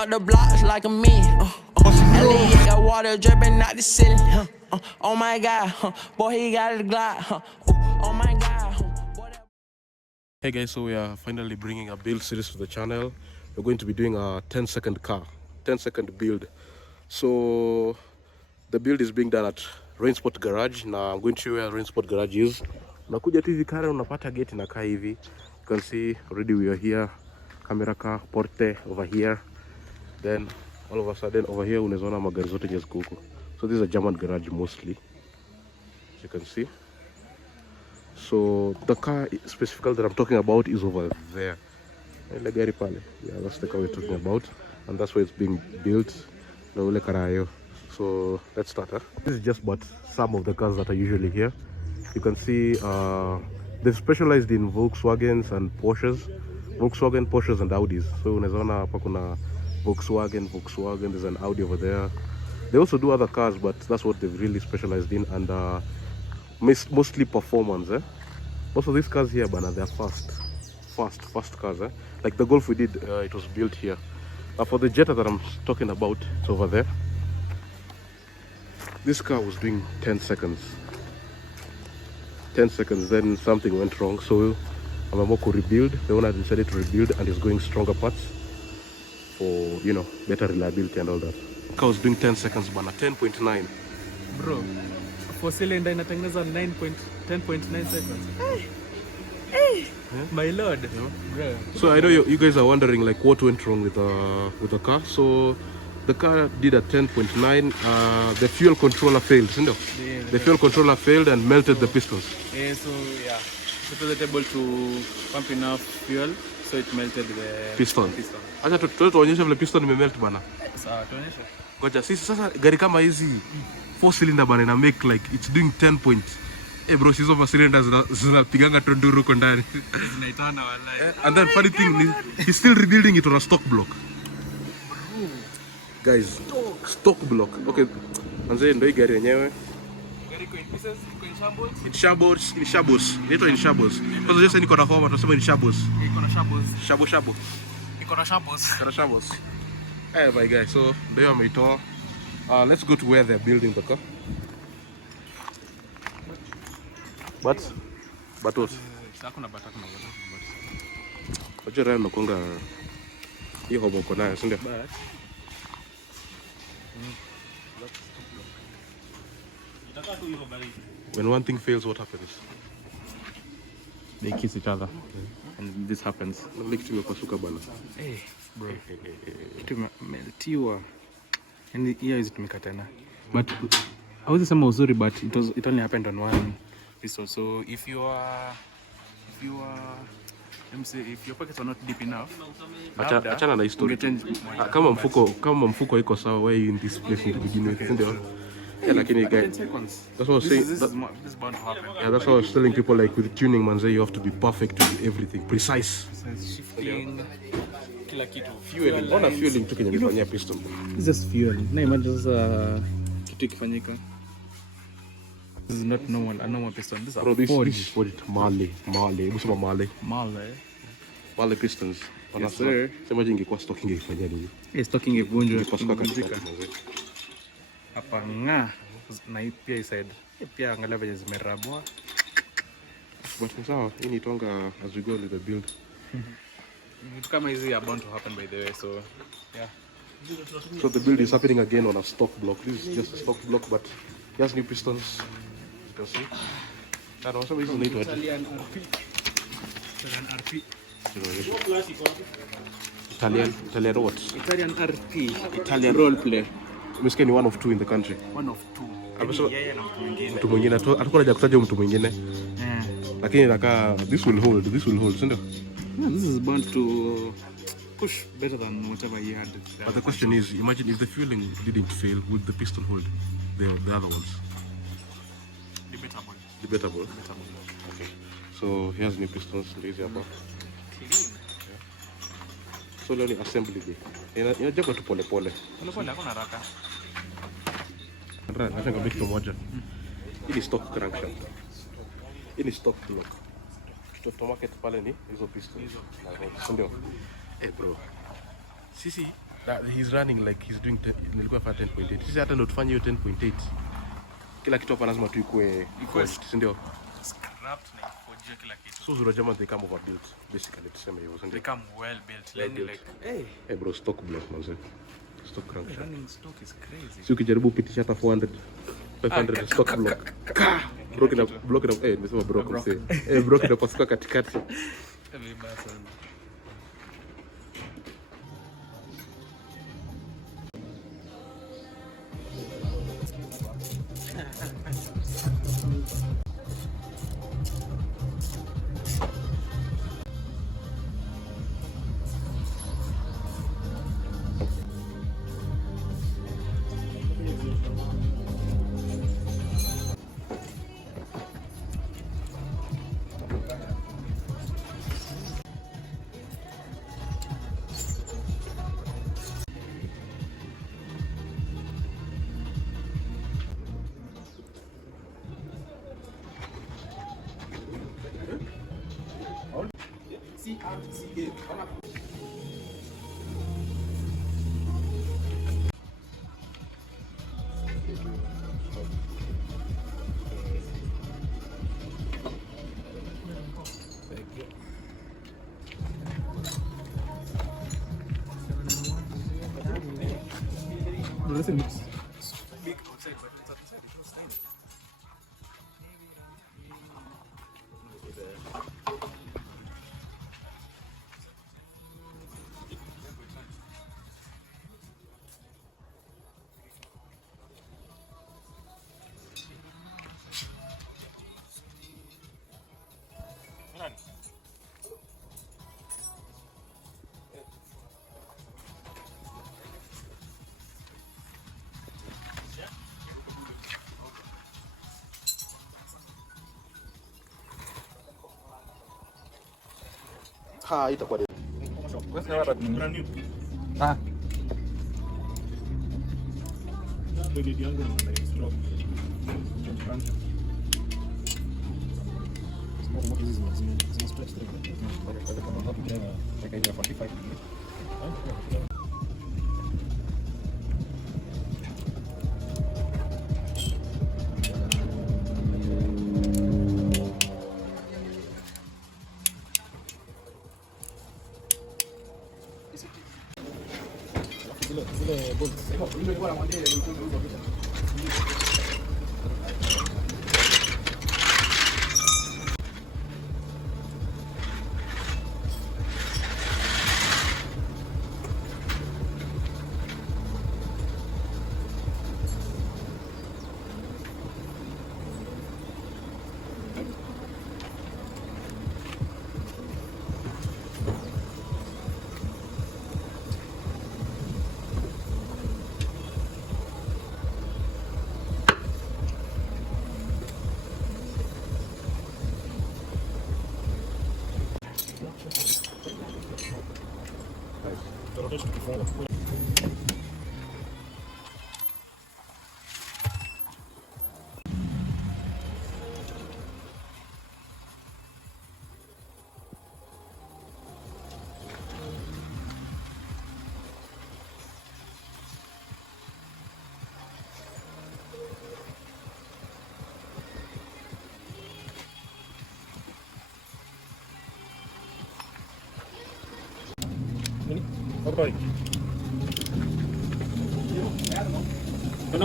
up the blocks like a man. Elliot got water dripping out the ceiling. Oh my God, boy, he got a Glock. Oh my God. Hey guys, so we are finally bringing a build series to the channel. We're going to be doing a 10-second car, 10-second build. So the build is being done at Rennsport garage. Now I'm going to show you where Rennsport garage is. Unakuja tu hivi kare unapata gate inakaa hivi. You can see already we are here. Camera car porte over here. Then all of a sudden over here unaona magari zote zenye ziko huko. So this is a German garage mostly, as you can see. So the car specifically that I'm talking about is over there. Yeah, that's the car we're talking about, and that's where it's being built. So let's start. This is just but some of the cars that are usually here. You can see they've specialized in Volkswagens and Porsches. Volkswagen, Porsches and Audis. So unaona hapa kuna Volkswagen, there's an Audi over there. They also do other cars, but that's what they've really specialized in, and mostly performance. Most of these cars here, bana, they're fast cars. Like the Golf we did, it was built here. For the Jetta that I'm talking about, it's over there. This car was doing 10 seconds. 10 seconds, then something went wrong, so Amamoko rebuild. The owner decided to rebuild, and is going stronger parts for, you know, better reliability and all that. The car was doing 10 seconds, bana, 10.9. Bro, 4-cylinder inatengeneza 10.9 seconds. My lord. Yeah. Bro. So I know you guys are wondering like what went wrong with the car. So the car did a 10.9. The fuel controller failed, isn't it? Yeah, the fuel controller failed and melted the pistons. Yeah, so yeah, it wasn't able to pump enough fuel, so it melted the piston. Acha tuonyeshe vile piston imemelt bana. Sawa, tuonyeshe. Ngoja sisi sasa gari kama hizi 4-cylinder bana ina make like it's doing 10 point. Bro, hizo cylinders zinapiganga tonduru huko ndani. Zinaitana wallahi. And then funny thing, he's still rebuilding it on a stock block. Guys, stock block. Okay, manze ndio gari yenyewe. Gari iko in pieces, iko in shambles. In shambles. Inaitwa in shambles. Kwanza just niko na homa, tunasema in shambles. Iko na shambles. Shabo. Iko na shambles. Iko na shambles. Hey my guy, so ndio ameitoa. Let's go to where they're building the car. But what? Hakuna but. Wacha raya nakonga hiyo homo uko nayo, si ndio? When one thing fails, what happens? They kiss each other. And this happens. Like tumepasuka bana. Hey, bro. Tumeltiwa. And hiyo hizo tumeka tena. But I was sema uzuri, but it only happened on one pistol. So if your pockets are not deep enough, achana na history. Kama mfuko iko sawa, why in this place to begin with, ndio? Yeah, lakini guys, that's what I was saying. This is bound to happen. Yeah, that's what I was telling people, like with tuning, manze, you have to be perfect with everything, precise. Shifting, kila kitu. Fueling, ona fueling tu kenye nifanyia piston. This is fuel. Na imagine sasa kitu ikifanyika. This is not normal, a normal piston. This Bro, this is forged Marley. Hebu sema Marley pistons. Yes, sir. Sema je ingekuwa stock ingefanyia nini? Stock ingevunjwa Kwa stock hapa nga na pia inside. Pia angalia vile zimerabwa. But sawa, hii ni tonga as we go with the build. Vitu kama hizi are bound to happen by the way, so yeah. So the build is happening again on a stock block. This is just a stock block, but he has new pistons. You can see. And also this is Italian RP. Italian what? Italian RP. Italian role play. Umesikia ni one of two in the country. One of two. Yeye na mtu mwingine. Atakuwa haja kutaja mtu mwingine. Lakini inakaa this will hold, si ndio? Yeah, this is bound to push better than whatever he had. But the question is, imagine if the fueling didn't fail, would the piston hold the other ones? Debatable. Okay. So here's new pistons. Hizi hapa. So leo ni assembly day. Inajengwa tu pole. Pole hakuna haraka. Acha ngambia kitu moja. Hii ni stock crankshaft. Hii ni stock block. Kitu market pale ni hizo pistons. Ndio. Bro. Sisi that he's running like he's doing nilikuwa fa 10.8. Sisi hata ndo tufanye hiyo 10.8. Kila kitu hapa lazima tu ikue first, si ndio? Scrapped na ipojia kila kitu. So zero German they come overbuilt basically, tuseme hivyo, si ndio? They come well built. Like Hey bro, stock block manze. Stock crankshaft. running stock is crazy. Si ukijaribu kupitisha hata 400 500 stock block. Block ina nimesema broken mse. Broken inapasuka katikati. Heavy basa. Itakuwa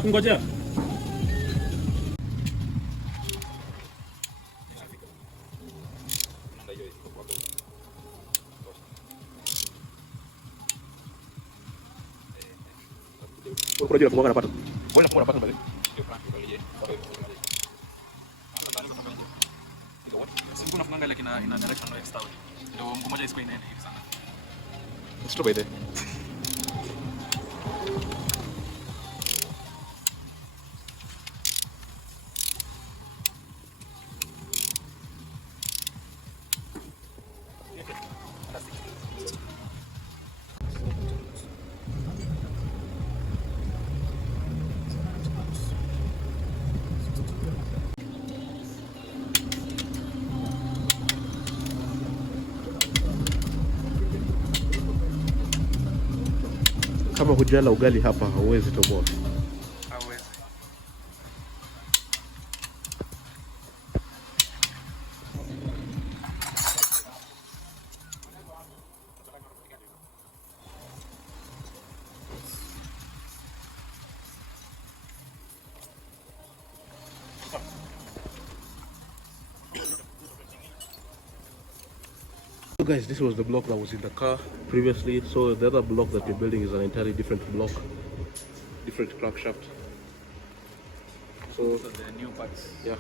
Kungojea. unajua kumwaga napata. Bwana kumwaga napata bali. Singuna funanga like ina direction no extra. Ndio mguu moja isiko inaenda hivi sana. Let's try there. kama hujala ugali hapa hauwezi toboa. So guys, this was the block that was in the car previously. So the other block that we're building is an entirely different block, different crankshaft. So the new parts. Yeah,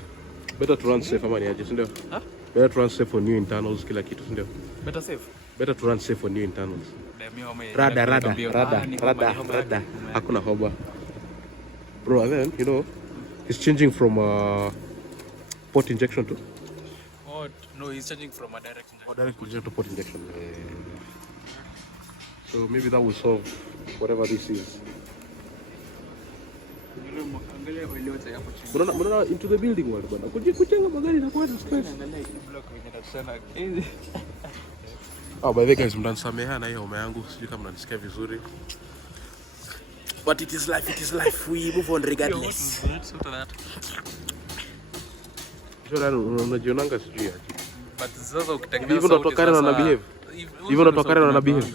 better to run safe, amani aje, sindio? Huh? Better to run safe for new internals, kila kitu, sindio? Better safe. Better to run safe for new internals. Rada. Hakuna hoba. Bro, and then, you know, he's changing from port injection to... Oh, no, he's changing from a direct injection. Oh, direct injection to port injection. So maybe that will solve whatever this is. Mbona into the building world bwana. Kujenga magari na kwa space. Oh, by the way guys, mtanisamehe na hiyo homa yangu, sijui kama mnanisikia vizuri. But it is life. We move on regardless. Unajionanga sijui aje. But sasa ukitengeneza hivyo unatokana na behave. Hivyo unatokana na behave.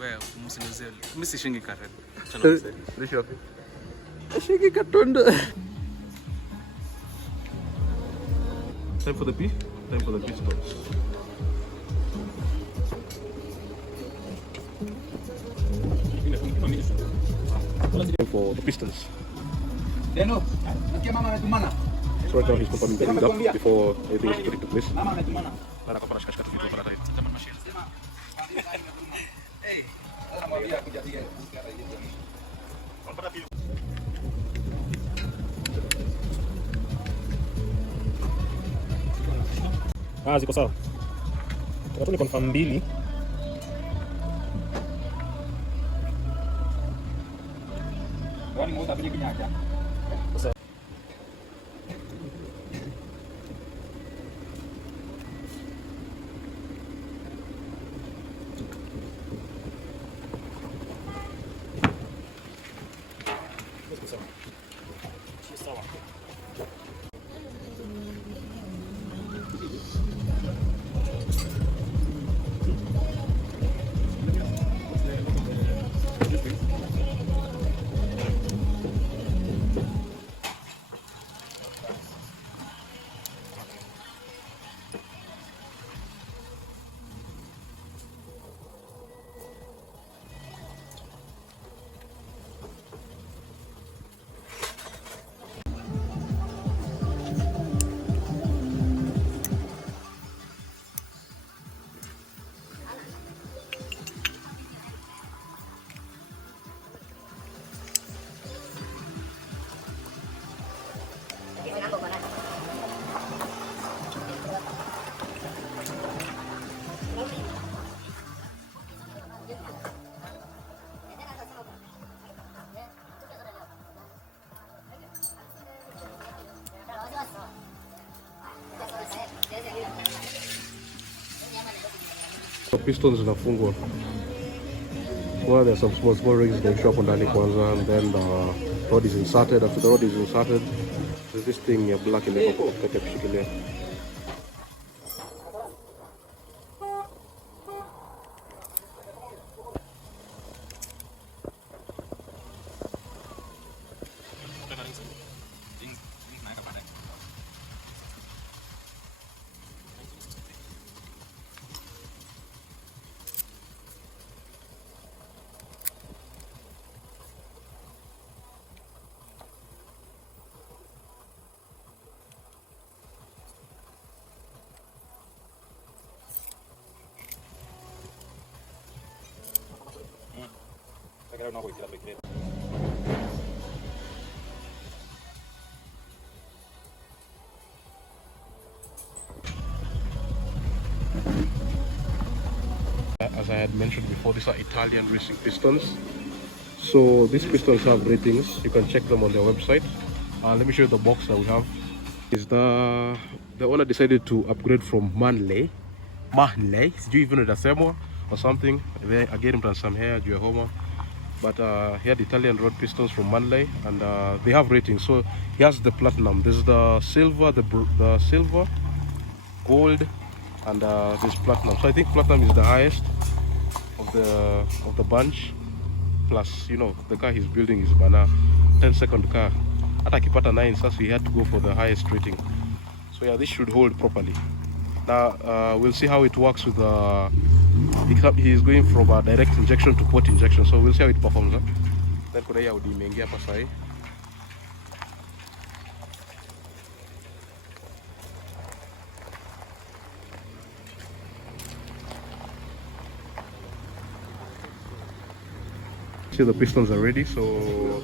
Wewe msinizie. Mimi sishingi karen. Rishi wapi? Shingi katondo. Time for the pistons. For the pistons. So right now he's confirming getting it up before everything is put into place. Ziko sawa. Watu ni confirm 2. Wani mmoja apige kinyaja. Sasa pistons zinafungwa. Well, there's some small rings they show up ndani kwanza, and then the rod is inserted. After the rod is inserted, there's this thing black in the top that kushikilia. As I had mentioned before, these are Italian racing pistons. So these pistons have ratings. You can check them on their website. Let me show you the box that we have. Is the owner decided to upgrade from Manley, sijui even inasemwa, or something. Again, some hair, Homa. But he had Italian rod pistons from Manley, and they have ratings. So he has the platinum. This is the silver, the silver, gold, and this platinum. So I think platinum is the highest of the bunch. Plus, you know, the car he's building is bana 10-second car. At akipata 9, so he had to go for the highest rating. So yeah, this should hold properly. Now we'll see how it works with the. He's going from a direct injection to port injection, so we'll see how it performs. Then kuna ya udi imeingia hapa sahi. See, the pistons are ready, so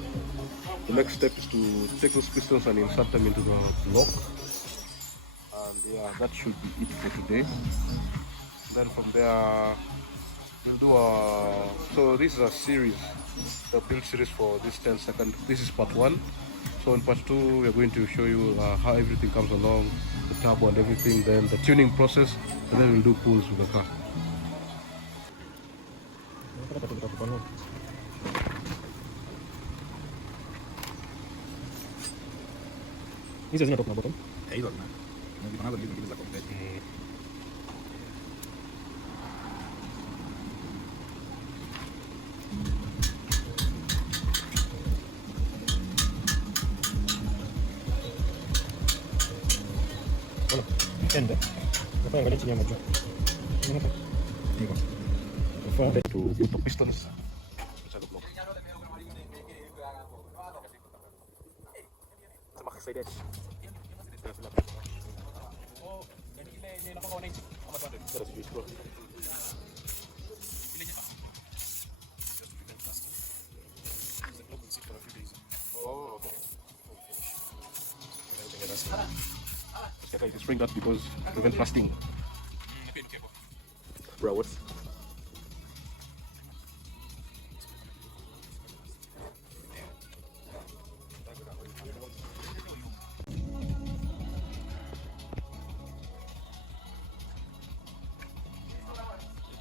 the next step is to take those pistons and insert them into the block. And yeah, that should be it for today. Then from there we'll do so this is a series, the build series for this 10-second. This is part 1. So in part 2 we're going to show you how everything comes along, the turbo and everything, then the tuning process, and then we'll do pulls with the car. Hizo zinatoka na bottom. Hizo zina. Ndio kanazo zile za complete. Hola. Ende. Nafanya angalia chini ya maji. Niko. Niko. To put the pistons inside the block. Okay, spring that because prevent rusting. Bro, what's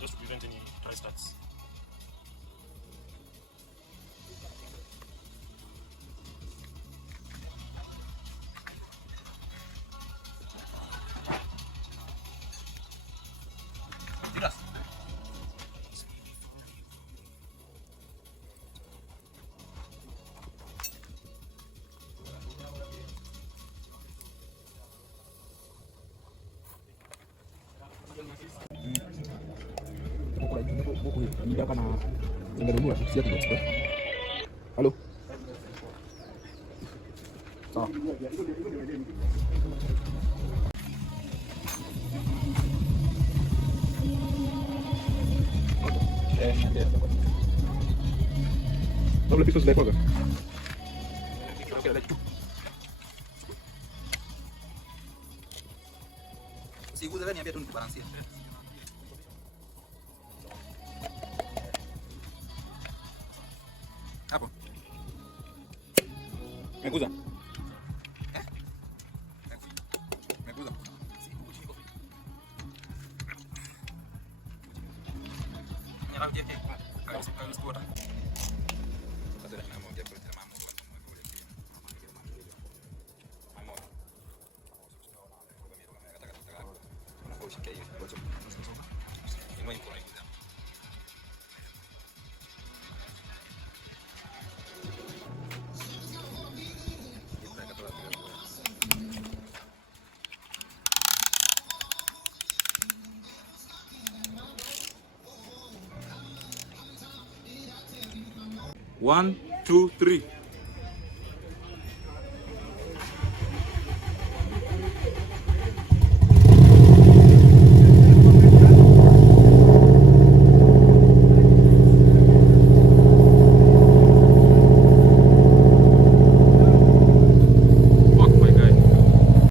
just to prevent any dry starts. Halo. Sawa. Doble pisos de juego. Si gusta niambia tu nikibalansia. Hapo. Meguza. Meguza. Si huko chini kofi. Nyaraudia ke. Kayo sport. Sasa na mmoja kwa tena mama. One, two, three.